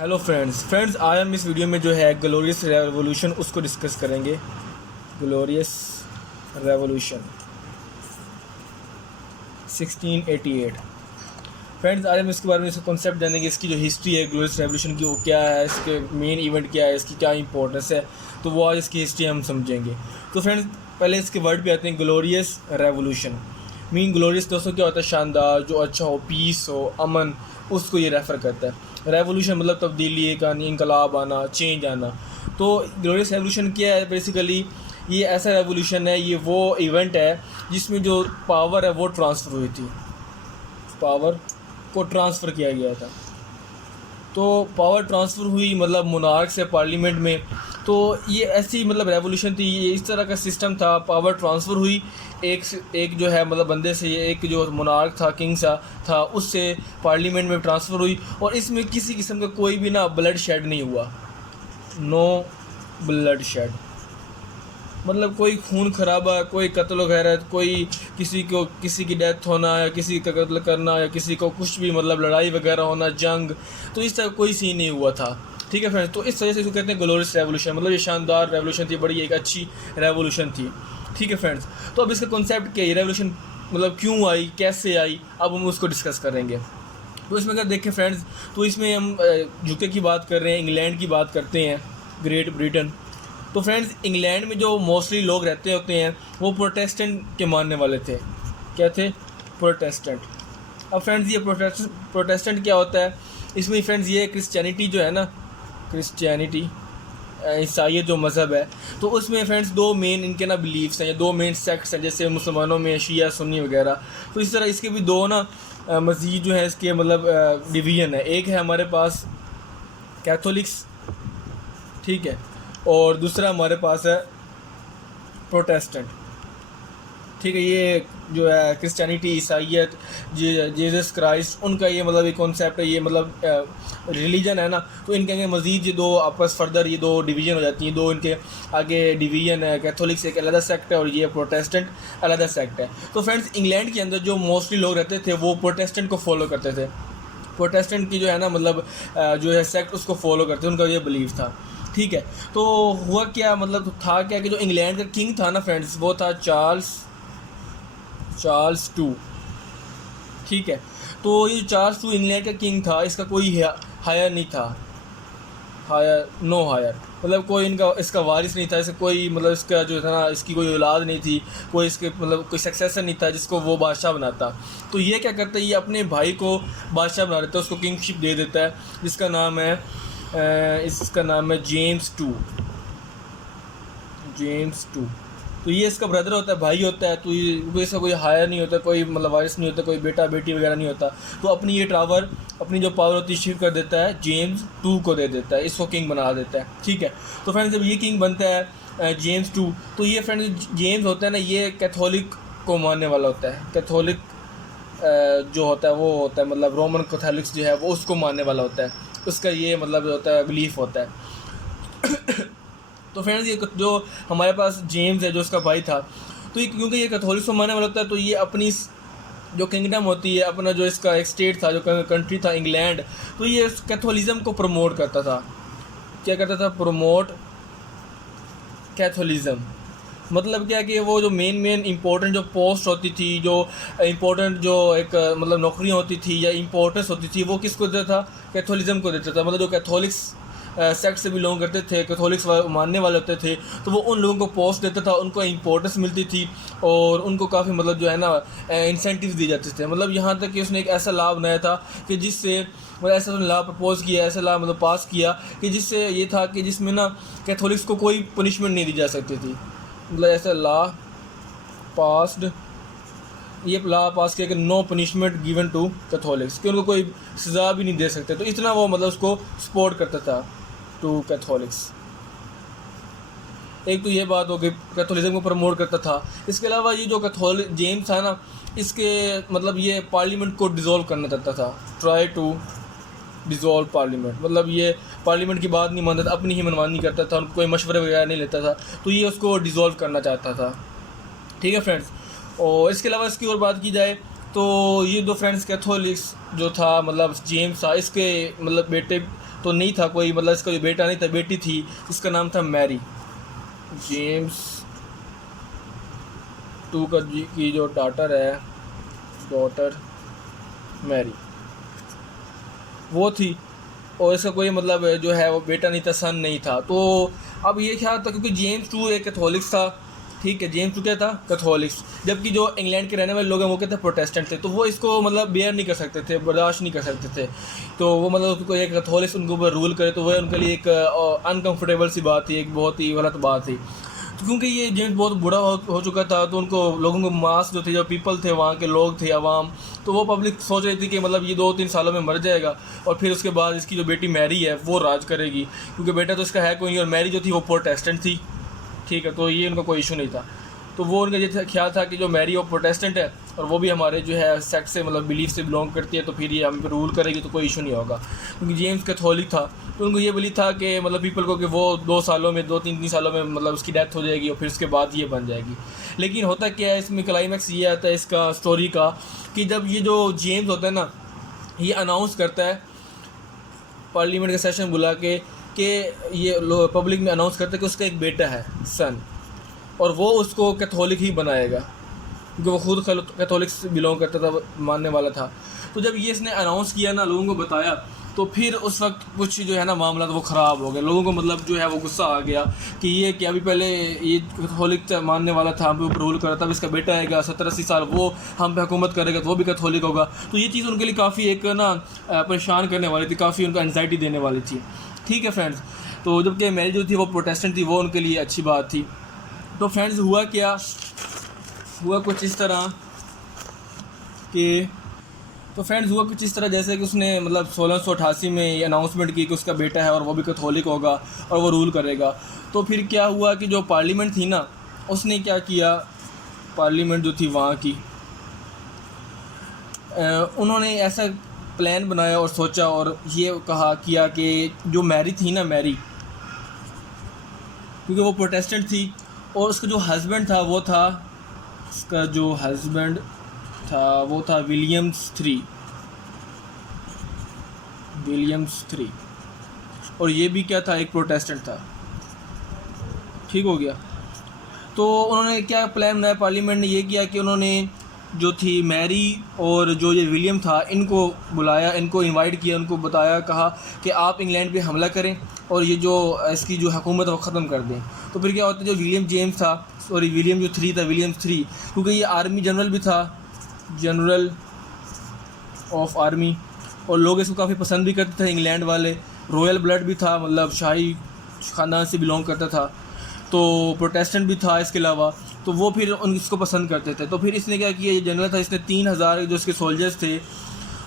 Hello friends आज हम इस वीडियो में जो है ग्लोरियस रेवोल्यूशन उसको डिस्कस करेंगे। Glorious revolution 1688। फ्रेंड्स आज हम इसके बारे में इसका कॉन्सेप्ट जानेंगे, इसकी जो हिस्ट्री है ग्लोरियस रेवोल्यूशन की वो क्या है, इसके मेन इवेंट क्या है, इसकी क्या इंपॉर्टेंस है, तो वो आज इसकी हिस्ट्री हम समझेंगे। तो फ्रेंड्स पहले इसके वर्ड पे आते हैं। ग्लोरियस रेवोल्यूशन मीन ग्लोरियस दोस्तों क्या होता है? शानदार, जो अच्छा हो, पीस हो, अमन, उसको ये रेफ़र करता है। रेवोल्यूशन मतलब तब्दीली, एक आनी, इनकलाब आना, चेंज आना। तो ग्लोरियस रेवोल्यूशन क्या है? बेसिकली ये ऐसा रेवोल्यूशन है, ये वो इवेंट है जिसमें जो पावर है वो ट्रांसफ़र हुई थी, पावर को ट्रांसफ़र किया गया था। तो पावर ट्रांसफ़र हुई मतलब मोनार्क से पार्लियामेंट में। तो ये ऐसी मतलब रेवोल्यूशन थी, ये इस तरह का सिस्टम था। पावर ट्रांसफ़र हुई एक जो है मतलब बंदे से, एक जो मोनार्क था, किंग था, उससे पार्लियामेंट में ट्रांसफ़र हुई। और इसमें किसी किस्म का कोई भी ना ब्लड शेड नहीं हुआ, नो ब्लड शेड, मतलब कोई खून खराबा, कोई कत्ल वगैरह, कोई किसी की डेथ होना या किसी का कत्ल करना या किसी को कुछ भी मतलब लड़ाई वगैरह होना, जंग, तो इस तरह कोई सीन नहीं हुआ था। ठीक है फ्रेंड्स, तो इस वजह से इसको कहते हैं ग्लोरियस रेवोल्यूशन। मतलब ये शानदार रेवोल्यूशन थी, बड़ी एक अच्छी रेवोल्यूशन थी। ठीक है फ्रेंड्स, तो अब इसका कॉन्सेप्ट क्या है, रेवोल्यूशन मतलब क्यों आई, कैसे आई, अब हम उसको डिस्कस करेंगे। तो इसमें अगर देखें फ्रेंड्स, तो इसमें हम यूके की बात कर रहे हैं, इंग्लैंड की बात करते हैं, ग्रेट ब्रिटेन। तो फ्रेंड्स इंग्लैंड में जो मोस्टली लोग रहते होते हैं वो प्रोटेस्टेंट के मानने वाले थे। क्या थे? प्रोटेस्टेंट। अब फ्रेंड्स ये प्रोटेस्टेंट क्या होता है? इसमें फ्रेंड्स ये क्रिश्चियनिटी जो है ना, क्रिश्चियनिटी ईसाई जो मज़हब है, तो उसमें फ्रेंड्स दो मेन इनके ना बिलीफ्स हैं, या दो मेन सेक्ट्स हैं, जैसे मुसलमानों में शिया सुन्नी वगैरह। तो इस तरह इसके भी दो ना मज़ीद जो है इसके मतलब डिवीज़न है। एक है हमारे पास कैथोलिक्स, ठीक है, और दूसरा हमारे पास है प्रोटेस्टेंट। ठीक है, ये जो है क्रिश्चियनिटी, ईसाईयत, जीसस क्राइस्ट, उनका ये मतलब एक कॉन्सेप्ट है, ये मतलब रिलीजन है ना। तो इनके मज़ीद ये दो आपस फर्दर ये दो डिवीज़न हो जाती हैं, दो इनके आगे डिवीज़न है। कैथोलिक्स एक अलग सेक्ट है और ये प्रोटेस्टेंट अलग सेक्ट है। तो फ्रेंड्स इंग्लैंड के अंदर जो मोस्टली लोग रहते थे वो प्रोटेस्टेंट को फॉलो करते थे। प्रोटेस्टेंट की जो है ना मतलब जो है सेक्ट उसको फॉलो करते थे, उनका ये बिलीव था। ठीक है, तो हुआ क्या, मतलब था क्या कि जो इंग्लैंड का किंग था ना फ्रेंड्स, वो था चार्ल्स टू। ठीक है, तो ये चार्ल्स टू इंग्लैंड का किंग था, इसका कोई हायर नहीं था, नो हायर, मतलब कोई इसका वारिस नहीं था, इसका कोई मतलब इसका जो था ना, इसकी कोई औलाद नहीं थी, कोई इसके मतलब कोई सक्सेसर नहीं था जिसको वो बादशाह बनाता। तो ये क्या करता है, ये अपने भाई को बादशाह बना देता है, उसको किंगशिप दे देता है, जिसका नाम है इसका नाम है जेम्स टू। तो ये इसका ब्रदर होता है, भाई होता है। तो ये इसका कोई हायर नहीं होता, कोई मतलब वारिस नहीं होता, कोई बेटा बेटी वगैरह नहीं होता। तो अपनी ये टावर, अपनी जो पावर होती है शिफ्ट कर देता है, जेम्स टू को दे देता है, इसको किंग बना देता है। ठीक है, तो फ्रेंड्स जब ये किंग बनता है जेम्स टू, तो ये फ्रेंड्स जेम्स होता है ना, ये कैथोलिक को मानने वाला होता है। कैथोलिक जो होता है वो होता है मतलब रोमन कैथोलिक्स जो है वो उसको मानने वाला होता है, उसका ये मतलब जो होता है बिलीफ होता है। तो फ्रेंड्स ये जो हमारे पास जेम्स है जो उसका भाई था, तो ये क्योंकि ये कैथोलिक्स को मानने वाला होता है, तो ये अपनी जो किंगडम होती है, अपना जो इसका एक स्टेट था, जो कंट्री था इंग्लैंड, तो ये कैथोलिज्म को प्रमोट करता था। क्या करता था? Promote Catholicism. मतलब क्या कि वो जो मेन इंपॉर्टेंट जो पोस्ट होती थी, जो इंपॉर्टेंट जो एक मतलब नौकरियाँ होती थी या इंपॉर्टेंस होती थी, वो किसको देता था? कैथोलिज्म को देता था। मतलब जो कैथोलिक्स सेक्ट से बिलोंग करते थे, कैथोलिक्स मानने वाले होते थे, तो वो उन लोगों को पोस्ट देता था, उनको इंपॉर्टेंस मिलती थी और उनको काफ़ी मतलब जो है ना इंसेंटिव्स दिए जाते थे। मतलब यहाँ तक कि उसने एक ऐसा लाभ बनाया था कि जिससे मतलब ऐसा लॉ प्रपोज किया, ऐसा लॉ मतलब पास किया कि जिससे ये था कि जिसमें ना कैथोलिक्स को कोई पनिशमेंट नहीं दी जा सकती थी। मतलब ऐसा लॉ पास किया कि no punishment given to Catholics, कि उनको कोई सज़ा भी नहीं दे सकते। तो इतना वो मतलब उसको सपोर्ट करता था टू कैथोलिक्स। एक तो ये बात हो गई, कैथोलिज्म को प्रमोट करता था। इसके अलावा ये जो जेम्स था ना, इसके मतलब ये पार्लियामेंट को डिज़ोल्व करना चाहता था, ट्राई टू डिज़ोल्व पार्लियामेंट। मतलब ये पार्लियामेंट की बात नहीं मानता था, अपनी ही मनमानी करता था, उनको कोई मशवरे वगैरह नहीं लेता था, तो ये उसको डिज़ोल्व करना चाहता था। ठीक है फ्रेंड्स, और इसके अलावा इसकी और बात की जाए तो ये दो फ्रेंड्स कैथोलिक्स जो था मतलब जेम्स था, इसके मतलब बेटे तो नहीं था कोई, मतलब इसका जो बेटा नहीं था, बेटी थी, इसका नाम था मैरी। जेम्स टू की जो डॉटर मैरी वो थी, और इसका कोई मतलब जो है वो बेटा नहीं था, सन नहीं था। तो अब ये क्या था, क्योंकि जेम्स टू एक कैथोलिक्स था, ठीक है, जेम्स टू क्या था, कैथोलिक्स, जबकि जो इंग्लैंड के रहने वाले लोग हैं वो क्या थे, प्रोटेस्टेंट थे। तो वो इसको मतलब बेयर नहीं कर सकते थे, बर्दाश्त नहीं कर सकते थे। तो वो मतलब उसको एक कैथोलिक्स उनके ऊपर रूल करे तो वो उनके लिए एक अनकम्फर्टेबल सी बात थी, एक बहुत ही गलत बात थी। तो क्योंकि ये जेम्स बहुत बुरा हो चुका था, तो उनको लोगों को मास जो थे, जो पीपल थे, वहाँ के लोग थे, आवाम, तो वो पब्लिक सोच रही थी कि मतलब ये 2-3 सालों में मर जाएगा और फिर उसके बाद इसकी जो बेटी मैरी है वो राज करेगी, क्योंकि बेटा तो इसका है कोई नहीं, और मैरी जो थी वो प्रोटेस्टेंट थी, ठीक है। तो ये उनका कोई इशू नहीं था। तो वो उनका ये ख्याल था कि जो मैरी वो प्रोटेस्टेंट है और वो भी हमारे जो है सेक्ट से मतलब बिलीफ से बिलोंग करती है, तो फिर ये हम पे रूल करेगी, तो कोई इशू नहीं होगा। क्योंकि जेम्स कैथोलिक था, तो उनको ये बिलीफ था कि मतलब पीपल को कि वो 2-3 सालों में मतलब उसकी डेथ हो जाएगी और फिर उसके बाद ये बन जाएगी। लेकिन होता क्या है, इसमें क्लाइमैक्स ये आता है इसका स्टोरी का कि जब ये जो जेम्स होता है ना, ये अनाउंस करता है पार्लियामेंट का सेशन बुला के कि ये पब्लिक में अनाउंस करता है कि उसका एक बेटा है, सन, और वो उसको कैथोलिक ही बनाएगा, क्योंकि वो खुद कैथोलिक से बिलोंग करता था, मानने वाला था। तो जब ये इसने अनाउंस किया ना, लोगों को बताया, तो फिर उस वक्त कुछ जो है ना मामला तो वो ख़राब हो गया। लोगों को मतलब जो है वो गुस्सा आ गया कि ये कि अभी पहले ये कैथोलिक मानने वाला था, हम पे ऊपर रूल कर रहा था, अब इसका बेटा आएगा 70-80 साल, वो हम पे हुकूमत करेगा तो वो भी कैथोलिक होगा। तो ये चीज़ उनके लिए काफ़ी एक ना परेशान करने वाली थी, काफ़ी उनको एंग्जाइटी देने वाली थी, ठीक है फ्रेंड्स। तो जबकि मैरी जो थी वो प्रोटेस्टेंट थी, वो उनके लिए अच्छी बात थी। तो फ्रेंड्स हुआ कुछ इस तरह जैसे कि उसने मतलब 1688 में ये अनाउंसमेंट की कि उसका बेटा है और वो भी कैथोलिक होगा और वो रूल करेगा। तो फिर क्या हुआ कि जो पार्लियामेंट थी ना, उसने क्या किया, पार्लियामेंट जो थी वहाँ की, उन्होंने ऐसा प्लान बनाया और सोचा और ये किया कि जो मैरी थी ना, मैरी, क्योंकि वो प्रोटेस्टेंट थी और उसका जो हस्बैंड था वो था विलियम्स थ्री, और ये भी क्या था, एक प्रोटेस्टेंट था, ठीक हो गया। तो उन्होंने क्या प्लान बनाया, पार्लियामेंट ने ये किया कि उन्होंने जो थी मैरी और जो ये विलियम था, इनको बुलाया, इनको इनवाइट किया, उनको बताया, कहा कि आप इंग्लैंड पे हमला करें और ये जो इसकी जो हुकूमत है वो ख़त्म कर दें। तो फिर क्या होता है, जो विलियम थ्री, क्योंकि ये आर्मी जनरल भी था, जनरल ऑफ आर्मी, और लोग इसको काफ़ी पसंद भी करते थे, इंग्लैंड वाले, रॉयल ब्लड भी था, मतलब शाही ख़ानदान से बिलोंग करता था, तो प्रोटेस्टेंट भी था इसके अलावा, तो वो फिर इसको पसंद करते थे। तो फिर इसने क्या किया, ये जनरल था, इसने 3000 जो इसके सोल्जर्स थे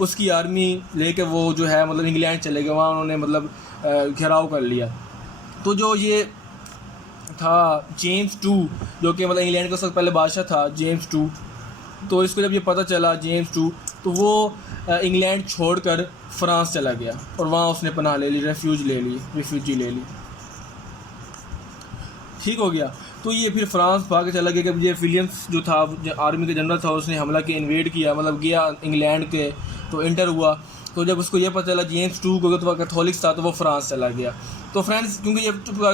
उसकी आर्मी लेके वो जो है मतलब इंग्लैंड चले गए, वहाँ उन्होंने मतलब घेराव कर लिया। तो जो ये था जेम्स टू, जो कि मतलब इंग्लैंड का सबसे पहले बादशाह था, जेम्स टू, तो इसको जब ये पता चला जेम्स टू, तो वो इंग्लैंड छोड़कर फ्रांस चला गया और वहाँ उसने पनाह ले ली, रिफ्यूजी ले ली, ठीक हो गया। तो ये फिर फ्रांस भाग के चला गया। जब ये विलियम्स जो था, जो आर्मी के जनरल था, उसने हमला किया, इन्वेड किया, मतलब गया इंग्लैंड के, तो इंटर हुआ। तो जब उसको ये पता चला जेम्स टू को तो कैथोलिक्स था, तो वो फ्रांस चला गया। तो फ्रेंड्स, क्योंकि ये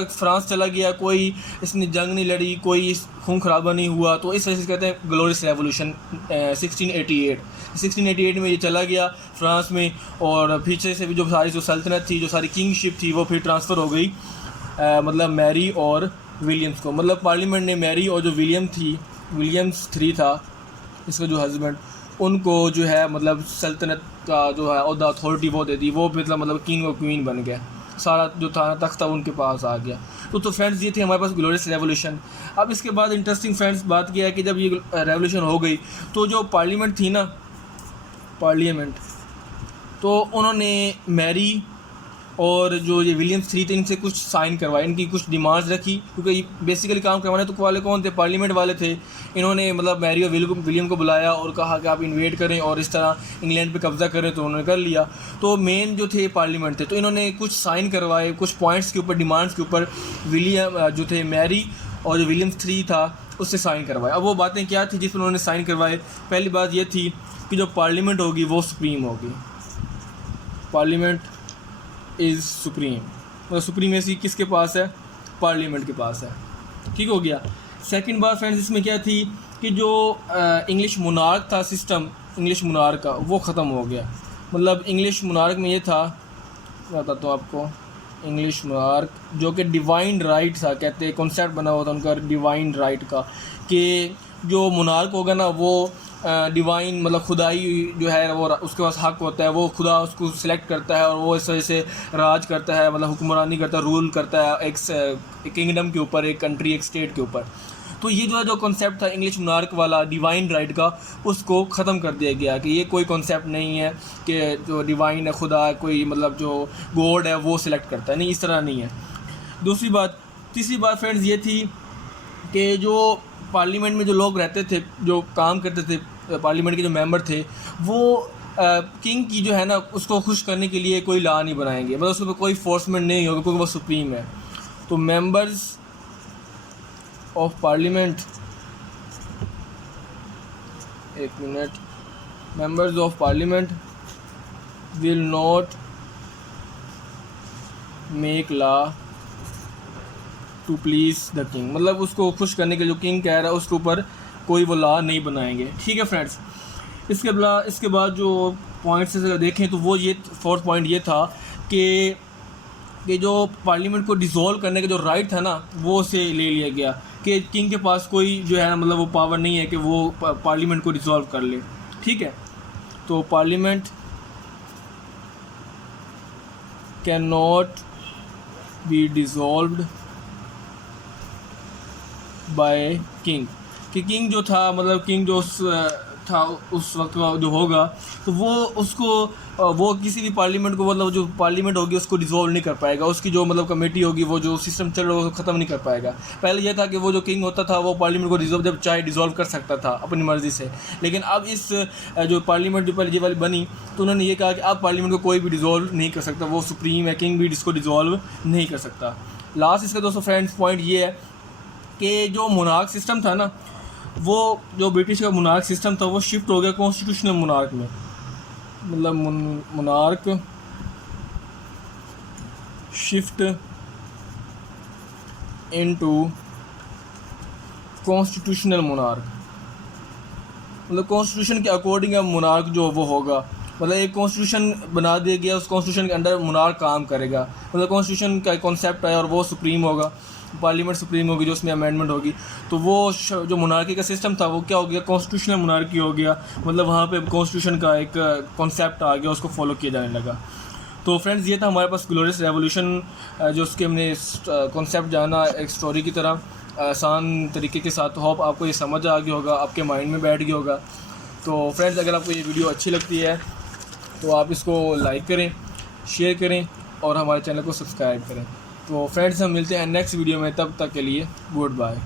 फ्रांस चला गया, कोई इसने जंग नहीं लड़ी, कोई खून खराबा नहीं हुआ, तो इस वजह से कहते हैं ग्लोरियस रेवोल्यूशन 1688 में ये चला गया फ्रांस में। और पीछे से भी जो सारी जो सल्तनत थी, जो सारी किंगशिप थी, वो फिर ट्रांसफ़र हो गई मतलब मैरी और विलियम्स को। मतलब पार्लियामेंट ने मैरी और जो विलियम्स थ्री था, इसका जो हस्बैंड, उनको जो है मतलब सल्तनत का जो है ओहदा अथॉरिटी वो दे दी, वो मतलब किंग और क्वीन बन गया, सारा जो था तख्ता उनके पास आ गया। तो फ्रेंड्स, ये थे हमारे पास ग्लोरियस रेवोल्यूशन। अब इसके बाद इंटरेस्टिंग फ्रेंड्स बात किया है कि जब ये रेवोल्यूशन हो गई, तो जो पार्लियामेंट थी ना, तो उन्होंने मैरी और जो ये विलियम्स थ्री थे, इनसे कुछ साइन करवाए, इनकी कुछ डिमांड्स रखी, क्योंकि बेसिकली काम करवाने तो वाले कौन थे, पार्लियामेंट वाले थे। इन्होंने मतलब मैरी और विलियम को बुलाया और कहा कि आप इन्वेड करें और इस तरह इंग्लैंड पे कब्ज़ा करें, तो उन्होंने कर लिया। तो मेन जो थे पार्लियामेंट थे, तो इन्होंने कुछ साइन करवाए, कुछ पॉइंट्स के ऊपर, डिमांड्स के ऊपर, विलियम जो थे मैरी और जो विलियम्स थ्री था उससे साइन करवाए। अब वो बातें क्या थी जिस पर उन्होंने साइन करवाए? पहली बात ये थी कि जो पार्लियामेंट होगी वो सुप्रीम होगी, पार्लियामेंट इज़ सुप्रीम, मतलब सुप्रीमेसी किसके पास है, पार्लियामेंट के पास है। ठीक हो गया। सेकंड बात फ्रेंड्स इसमें क्या थी कि जो इंग्लिश मोनार्क था सिस्टम, इंग्लिश मोनार्क का, वो ख़त्म हो गया। मतलब इंग्लिश मोनार्क में ये था, मैं बताता हूँ आपको, इंग्लिश मोनार्क जो कि डिवाइन राइट था, कहते हैं कॉन्सेप्ट बना हुआ था उनका डिवाइन राइट का, कि जो मोनार्क होगा ना वो डिवाइन मतलब खुदाई जो है वो उसके पास हक होता है, वो खुदा उसको सिलेक्ट करता है और वो इस वजह से राज करता है, मतलब हुक्मरानी करता है, रूल करता है एक किंगडम के ऊपर, एक कंट्री, एक स्टेट के ऊपर। तो ये जो है जो कॉन्सेप्ट था इंग्लिश मोनार्क वाला डिवाइन राइट का, उसको ख़त्म कर दिया गया कि ये कोई कॉन्सेप्ट नहीं है कि जो डिवाइन है, खुदा कोई मतलब जो गॉड है वो सिलेक्ट करता है, नहीं, इस तरह नहीं है। दूसरी बात, तीसरी बात फ्रेंड्स ये थी कि जो पार्लियामेंट में जो लोग रहते थे, जो काम करते थे, पार्लियामेंट के जो मेंबर थे, वो किंग की जो है ना उसको खुश करने के लिए कोई लॉ नहीं बनाएंगे, मतलब उसके ऊपर कोई फोर्समेंट नहीं होगा क्योंकि वो सुप्रीम है। तो मेंबर्स ऑफ पार्लियामेंट, एक minute, members of parliament will not make law to please the king, मतलब उसको खुश करने के जो किंग कह रहा है उसके ऊपर कोई वो लॉ नहीं बनाएंगे। ठीक है फ्रेंड्स। इसके बाद जो पॉइंट्स अगर देखें तो वो ये फोर्थ पॉइंट ये था कि जो पार्लियामेंट को डिसॉल्व करने का जो राइट था ना वो उसे ले लिया गया, कि किंग के पास कोई जो है ना मतलब वो पावर नहीं है कि वो पार्लियामेंट को डिसॉल्व कर ले। ठीक है। तो parliament can not be dissolved by king, कि किंग जो था मतलब किंग जो था उस वक्त जो होगा तो वो उसको वो किसी भी पार्लियामेंट को मतलब जो पार्लियामेंट होगी उसको डिसॉल्व नहीं कर पाएगा, उसकी जो मतलब कमेटी होगी वो जो सिस्टम चल रहा है वो ख़त्म नहीं कर पाएगा। पहले ये था कि वो जो किंग होता था वो पार्लियामेंट को जब चाहे डिसॉल्व कर सकता था अपनी मर्ज़ी से, लेकिन अब इस जो पार्लियामेंट जो पहले ये वाली बनी तो उन्होंने ये कहा कि अब पार्लियामेंट को कोई भी डिसॉल्व नहीं कर सकता, वो सुप्रीम है, किंग भी इसको डिसॉल्व नहीं कर सकता। लास्ट इसका दोस्तों फ्रेंड्स पॉइंट ये है कि जो मोनार्क सिस्टम था ना, वो जो ब्रिटिश का मोनार्क सिस्टम था वो शिफ्ट हो गया कॉन्स्टिट्यूशनल मोनार्क में, मतलब monarch shift into constitutional monarch, मतलब कॉन्स्टिट्यूशन के अकॉर्डिंग अब मोनार्क जो वो होगा, मतलब एक कॉन्स्टिट्यूशन बना दिया गया, उस कॉन्स्टिट्यूशन के अंडर मोनार्क काम करेगा, मतलब कॉन्स्टिट्यूशन का कॉन्सेप्ट है और वो सुप्रीम होगा, पार्लियामेंट सुप्रीम होगी जो उसमें अमेंडमेंट होगी, तो वो जो मोनार्की का सिस्टम था वो क्या हो गया, कॉन्स्टिट्यूशनल मोनार्की हो गया, मतलब वहाँ पे कॉन्स्टिट्यूशन का एक कॉन्सेप्ट आ गया, उसको फॉलो किया जाने लगा। तो फ्रेंड्स ये था हमारे पास ग्लोरियस रेवोल्यूशन, जो उसके हमने कॉन्सेप्ट जाना एक स्टोरी की तरह आसान तरीके के साथ। होप आपको ये समझ आ गया होगा, आपके माइंड में बैठ गया होगा। तो फ्रेंड्स अगर आपको ये वीडियो अच्छी लगती है तो आप इसको लाइक करें, शेयर करें और हमारे चैनल को सब्सक्राइब करें। तो फ्रेंड्स हम मिलते हैं नेक्स्ट वीडियो में, तब तक के लिए गुड बाय।